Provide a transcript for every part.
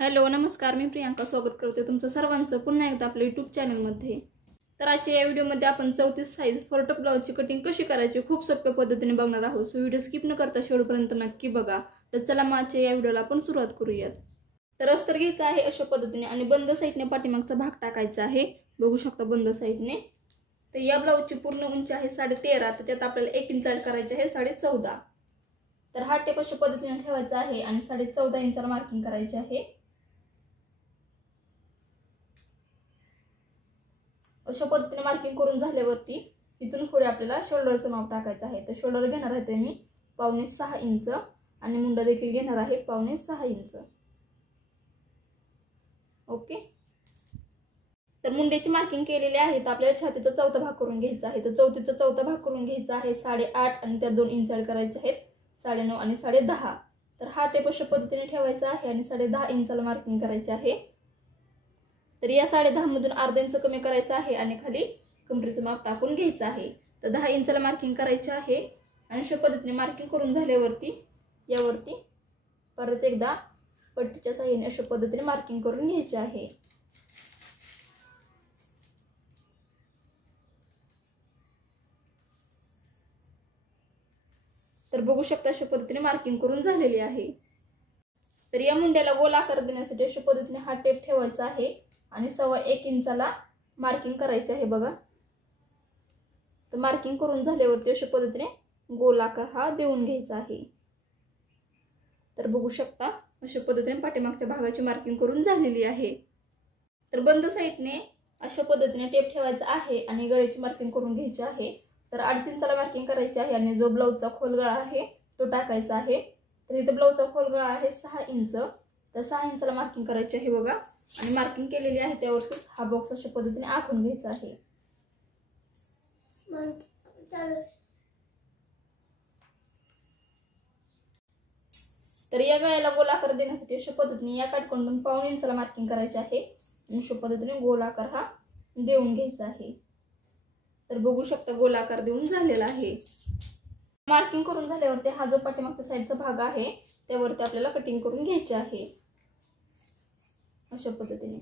हॅलो नमस्कार, मी प्रियांका स्वागत करते तुमचं सर्वांचं पुन्हा एकदा आपल्या यूट्यूब चॅनलमध्ये। तर आजच्या या व्हिडिओमध्ये आपण 34 साइज फोर्टो ब्लाउजची कटिंग कशी करायची खूप सोप्या पद्धतीने बघणार आहोत। सो व्हिडिओ स्किप न करता शेवटपर्यंत नक्की बघा। तर चला मग आजच्या या व्हिडिओला आपण सुरुवात करूयात। तर अस्तर घ्यायचा आहे अशा पद्धतीने आणि बंद साइडने पाठीमागचा भाग टाकायचा आहे, बघू शकता बंद साइडने। तर या ब्लाउजची पूर्ण उंची आहे 13.5, तर त्यात आपल्याला 1 इंच ऍड करायचे आहे 14.5। तर हा टेप अशा पद्धतीने ठेवायचा आहे आणि 14.5 इंचाला मार्किंग करायचे आहे। अशा पद्धतीने मार्किंग करून झाल्यावरती इथून पुढे आपल्याला शोल्डरचं माप टाकायचं आहे। तर शोल्डर घेणार आहे मी 5.5 इंच आणि मुंडा देखील घेणार आहे 5.5 इंच। ओके, तर मुंड्याची मार्किंग केलेली आहे। तर आपल्याला छातीचा चौथा भाग करून घ्यायचा आहे। तर चौथीचा चौथा भाग करून घ्यायचा आहे 8.5 आणि त्यात 2 इंच ऍड करायचे आहेत 9.5 आणि 10.5। तर हा टेप अशा पद्धतीने ठेवायचा आहे आणि 10.5 इंचाला मार्किंग करायचे आहे। तर या 10.5 मधून अर्धा इंच कमी करायचं आहे आणि खाली कमरेचं माप टाकून घ्यायचं आहे। तर 10 इंचाला मार्किंग करायचे आहे आणि अशा पद्धतीने मार्किंग करून झाल्यावरती यावरती परत एकदा पट्टीच्या साहाय्याने अशा पद्धतीने मार्किंग करून घ्यायचे आहे। तर बघू शकता अशा पद्धतीने मार्किंग करून झालेली आहे। तर या मुंड्याला गोल आकार देण्यासाठी अशा पद्धतीने हा टेप ठेवायचा आहे आणि 1.25 इंचाला मार्किंग करायचे आहे बघा। तर मार्किंग करून झाल्यावरती अशा पद्धतीने गोल आकार हा देऊन घ्यायचा आहे। तर बघू शकता अशा पद्धतीने पाठीमागच्या भागाची मार्किंग करून झालेली आहे। तर बंद साइडने अशा पद्धतीने टेप ठेवायचा आहे आणि गळ्याची मार्किंग करून घ्यायची आहे। तर 2.5 इंचाला मार्किंग करायची आहे आणि जो ब्लाउजचा खोल गळा आहे तो टाकायचा आहे। तर इथे ब्लाउजचा खोल गळा आहे 6 इंच, तर 6 इंचाला मार्किंग करायची आहे बघा आणि मार्किंग केलेली आहे त्यावरती हा बॉक्स अशा पद्धतीने आखून घ्यायचा आहे। तर या गळ्याला गोल आकार देण्यासाठी अशा पद्धतीने या काटकोनातून 1.5 इंचाला मार्किंग करायचे आहे आणि अशा पद्धतीने गोल आकार हा देऊन घ्यायचा आहे। तर बघू शकता गोल आकार देऊन झालेला आहे। मार्किंग करून झाल्यावरती हा जो पाठीमागचा साइडचा भाग आहे त्यावरती आपल्याला कटिंग करून घ्यायचे आहे अशा पद्धतीने।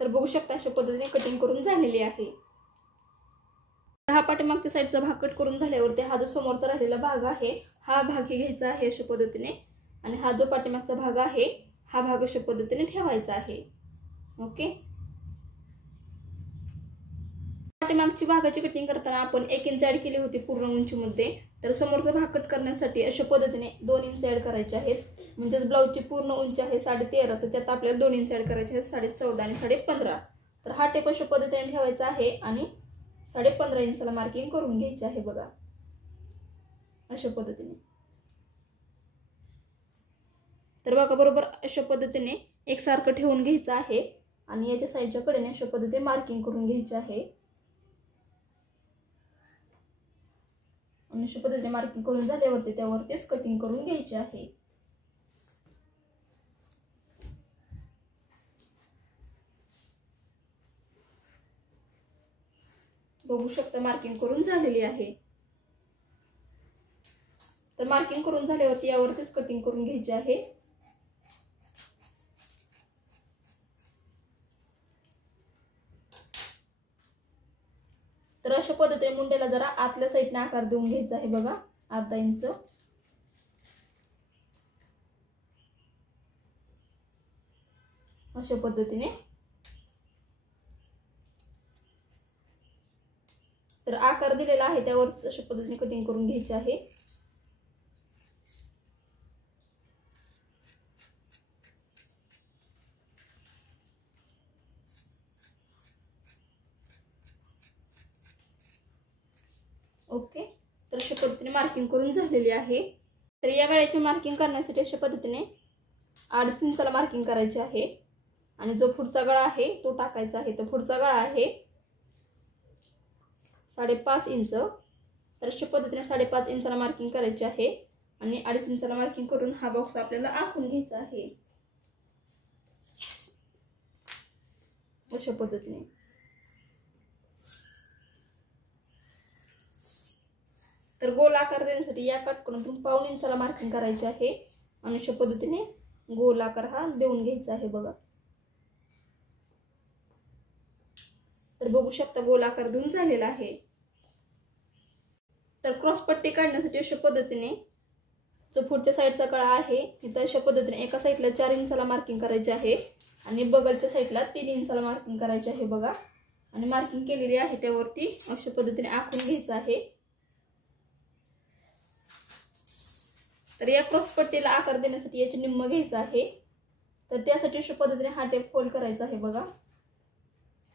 तर बघू शकता अशा पद्धतीने कटिंग करून झालेली आहे। हा पाठीमागच्या साइडचा भाग कट करून झाल्यावरती हा जो समोरचा राहिलेला भाग आहे हा भाग घ्यायचा आहे अशा पद्धतीने आणि हा जो पाठीमागचा भाग आहे हा भाग अशा पद्धतीने ठेवायचा आहे। ओके, पाठीमागची भागाची कटिंग करताना आपण 1 इंच ऍड केली होती पूर्ण उंचीमध्ये। तर समोरचा भाग कट करण्यासाठी अशा पद्धतीने 2 इंच ऍड करायचे आहेत, म्हणजे ब्लाउजची पूर्ण उंची आहे 13.5, तर त्यात आपल्याला 2 इंच ऍड करायचे आहेत 14.5 आणि 15.5। तर हा टेप अशा पद्धतीने ठेवायचा आहे आणि 15.5 इंचाला मार्किंग करून घ्यायची आहे बघा अशा पद्धतीने। तर बघा बरोबर अशा पद्धतीने एकसारखं ठेवून घ्यायचं आहे आणि याच्या साइडच्या कडेने अशा पद्धतीने मार्किंग करून घ्यायची आहे आणि अशा पद्धतीने मार्किंग करून झाल्यावरती त्यावरतीच कटिंग करून घ्यायची आहे। बघू शकता मार्किंग करून झालेली आहे। तर मार्किंग करून झाल्यावरती यावरतीच कटिंग करून घ्यायची आहे। तर अशा पद्धतीने मुंड्याला जरा आतल्या साइडने आकार देऊन घ्यायचा आहे बघा, अर्धा इंच। अशा पद्धतीने तर आकार दिलेला आहे त्यावर अशा पद्धतीने कटिंग करून घ्यायची आहे। ओके, तर अशा पद्धतीने मार्किंग करून झालेली आहे। तर या गळ्याची मार्किंग करण्यासाठी अशा पद्धतीने 2.5 इंचाला मार्किंग करायची आहे आणि जो पुढचा गळा आहे तो टाकायचा आहे। तर पुढचा गळा आहे 5.5 इंच, तर अशा पद्धतीने 5.5 इंचाला मार्किंग करायची आहे आणि 2.5 इंचाला मार्किंग करून हा बॉक्स आपल्याला आखून घ्यायचा आहे। अशा पद्धतीने. तर गोल आकार देण्यासाठी या काटकोनातून 1.5 इंचाला मार्किंग करायचे आहे आणि अशा पद्धतीने गोल आकार हा देऊन घ्यायचा आहे बघा. तर बघू शकता गोल आकार देऊन झालेला आहे. तर क्रॉस पट्टी काढण्यासाठी अशा पद्धतीने जो पुढच्या साईडचा गळा आहे इथं अशा पद्धतीने एका साईडला 4 इंचाला मार्किंग करायचे आहे आणि बगलच्या साईडला 3 इंचाला मार्किंग करायचे आहे बघा. आणि मार्किंग केलेली आहे त्यावरती अशा पद्धतीने आखून घ्यायचं आहे. तर या क्रॉस पट्टीला आकार देण्यासाठी याचे निम्म घ्यायचं आहे. तर त्यासाठी अशा पद्धतीने हा टेप फोल्ड करायचा आहे बघा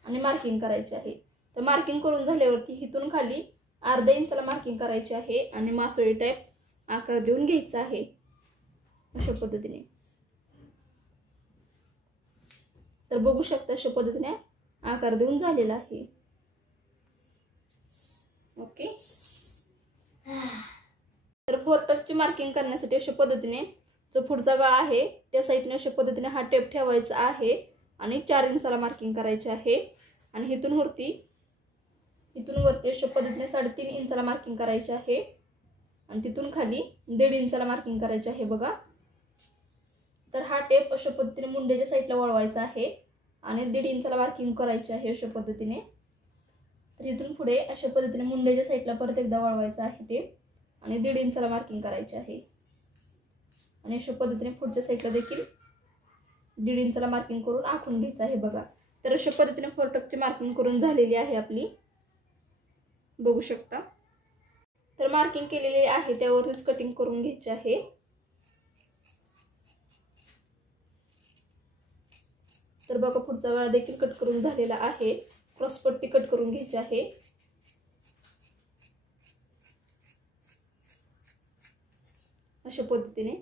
आणि मार्किंग करायचे आहे. तर मार्किंग करून झाल्यावरती इथून खाली अर्धा इंचाला मार्किंग करायचे आहे आणि मासोळी टाईप आकार देऊन घ्यायचा आहे अशा पद्धतीने. तर बघू शकता अशा पद्धतीने आकार देऊन झालेला आहे. ओके. तर 4 टक्सची मार्किंग करण्यासाठी अशा पद्धतीने जो पुढचा गळा आहे त्या साईडने अशा पद्धतीने हा टेप ठेवायचा आहे आणि 4 इंचाला मार्किंग करायचे आहे आणि इथून वरती अशा पद्धतीने 3.5 इंचाला मार्किंग करायचे आहे आणि तिथून खाली 1.5 इंचाला मार्किंग करायचे आहे बघा. तर हा टेप अशा पद्धतीने मुंड्याच्या साईडला वळवायचा आहे आणि 1.5 इंचाला मार्किंग करायचे आहे अशा पद्धतीने. तर इथून पुढे अशा पद्धतीने मुंड्याच्या साईडला परत एकदा वळवायचा आहे टेप आणि 1.5 इंचाला मार्किंग करायचे आहे आणि अशा पद्धतीने पुढच्या साईडला देखील 1.5 इंचाला मार्किंग करून आखून घ्यायचं आहे बघा. तर अशा पद्धतीने 4 टक्सची मार्किंग करून झालेली आहे आपली, बघू शकता. तर मार्किंग केलेली आहे त्यावरच कटिंग करून घ्यायचे आहे. तर बघा पुढचा गळा देखील कट करून झालेला आहे. क्रॉस पट्टी कट करून घ्यायची आहे. अशा पद्धतीने.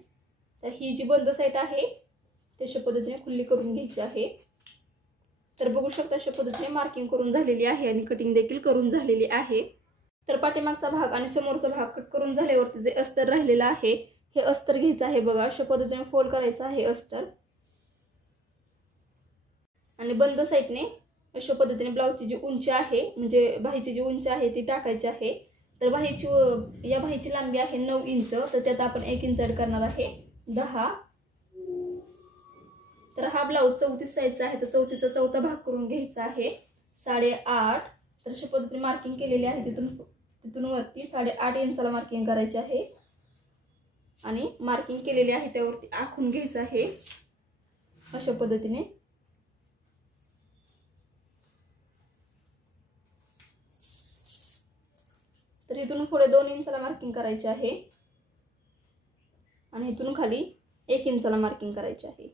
तर ही जी बंद साईड आहे तशा पद्धतीने खुल्ली करून घ्यायची आहे. तर बघू शकता अशा पद्धतीने मार्किंग करून झालेली आहे आणि कटिंग देखील करून झालेली आहे. तर पाठीमागचा भाग आणि समोरचा भाग कट करून झाल्यावरती जे अस्तर राहिलेलं आहे हे अस्तर घ्यायचं आहे बघा. अशा पद्धतीने फोल्ड करायचं आहे अस्तर आणि बंद साईडने अशा पद्धतीने ब्लाउजची जी उंची आहे म्हणजे बाहीची जी उंची आहे ती टाकायची आहे. तर या बाहीची लांबी आहे 9 इंच, तर त्यात आपण 1 इंच ॲड करणार आहे 10. तर हा ब्लाउज 34 साईजचा आहे तर 34चा चौथा भाग करून घ्यायचा आहे 8.5. तर अशा पद्धतीने मार्किंग केलेली आहे. तिथून वरती 8.5 इंचाला मार्किंग करायचे आहे आणि मार्किंग केलेली आहे त्यावरती आखून घ्यायचं आहे अशा पद्धतीने. तर इथून पुढे 2 इंचाला मार्किंग करायचे आहे आणि इथून खाली 1 इंचाला मार्किंग करायचे आहे.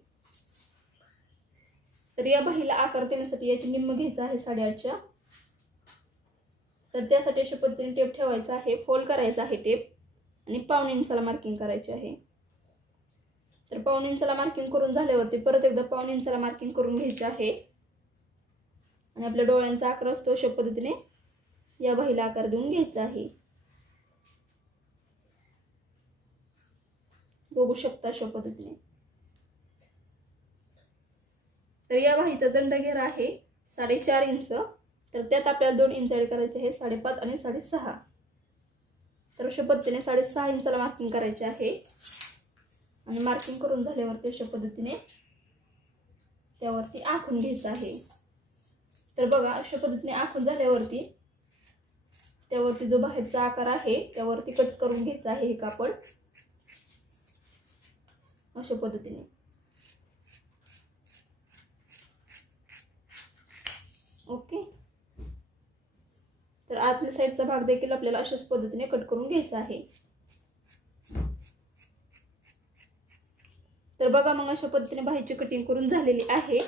तर या बाहीला आकार देण्यासाठी याची निम्म घ्यायचा आहे 8.5च्या. तर त्यासाठी अशा पद्धतीने टेप ठेवायचा आहे, फोल्ड करायचा आहे टेप आणि 1.5 इंचाला मार्किंग करायचे आहे. तर 1.5 इंचाला मार्किंग करून झाल्यावरती परत एकदा 1.5 इंचाला मार्किंग करून घ्यायचे आहे आणि आपल्या डोळ्यांचा आकार असतो अशा पद्धतीने या बाहीला आकार देऊन घ्यायचा आहे. बघू शकता अशा पद्धतीने. तर या बाहीचा दंड घेरा आहे 4.5 इंच, तर त्यात आपल्याला 2 इंच ॲड करायचे आहे 5.5 आणि 6.5. तर अशा पद्धतीने 6.5 इंचाला मार्किंग करायचे आहे आणि मार्किंग करून झाल्यावरती अशा पद्धतीने त्यावरती आखून घ्यायचं आहे. तर बघा अशा पद्धतीने आखून झाल्यावरती त्यावरती जो बाहेरचा आकार आहे त्यावरती कट करून घ्यायचा आहे हे कापड अशा पद्धतीने. ओके. तर आतल्या साईडचा भाग देखील आपल्याला अशाच पद्धतीने कट करून घ्यायचा आहे. तर बघा मग अशा पद्धतीने बाहीची कटिंग करून झालेली आहे.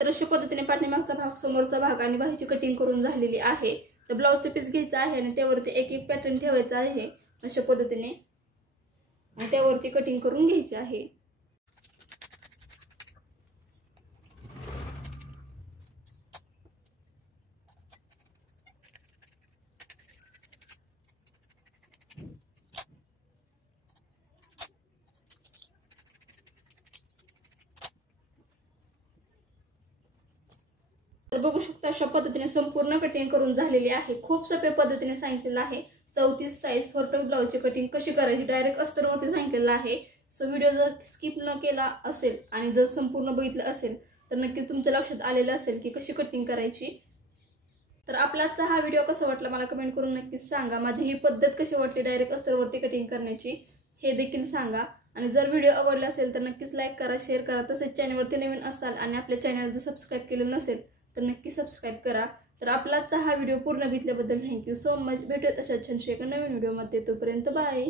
तर अशा पद्धतीने पाठीमागचा भाग, समोरचा भाग आणि बाहीची कटिंग करून झालेली आहे. तर ब्लाउजचं पीस घ्यायचं आहे आणि त्यावरती एक एक पॅटर्न ठेवायचा आहे अशा पद्धतीने आणि त्यावरती कटिंग करून घ्यायची आहे. तर बघू शकता अशा पद्धतीने संपूर्ण कटिंग करून झालेली आहे. खूप सोप्या पद्धतीने सांगितलेलं आहे. 34 साईज फॉरटक ब्लाऊजची कटिंग कशी करायची डायरेक्ट अस्तरवरती सांगितलेलं आहे. सो व्हिडिओ जर स्किप न केला असेल आणि जर संपूर्ण बघितलं असेल तर नक्की तुमच्या लक्षात आलेलं असेल की कशी कटिंग करायची. तर आपला आजचा हा व्हिडिओ कसा वाटला मला कमेंट करून नक्कीच सांगा. माझी ही पद्धत कशी वाटली डायरेक्ट अस्तरवरती कटिंग करण्याची हे देखील सांगा. आणि जर व्हिडिओ आवडला असेल तर नक्कीच लाईक करा, शेअर करा. तसेच चॅनलवरती नवीन असाल आणि आपल्या चॅनल जर सबस्क्राईब केलं नसेल तर नक्की सबस्क्राईब करा. तर आपला आजचा हा व्हिडिओ पूर्ण बघितल्याबद्दल थँक्यू सो मच. भेटूयात अशा छानशा एका नवीन व्हिडिओमध्ये. तोपर्यंत बाय.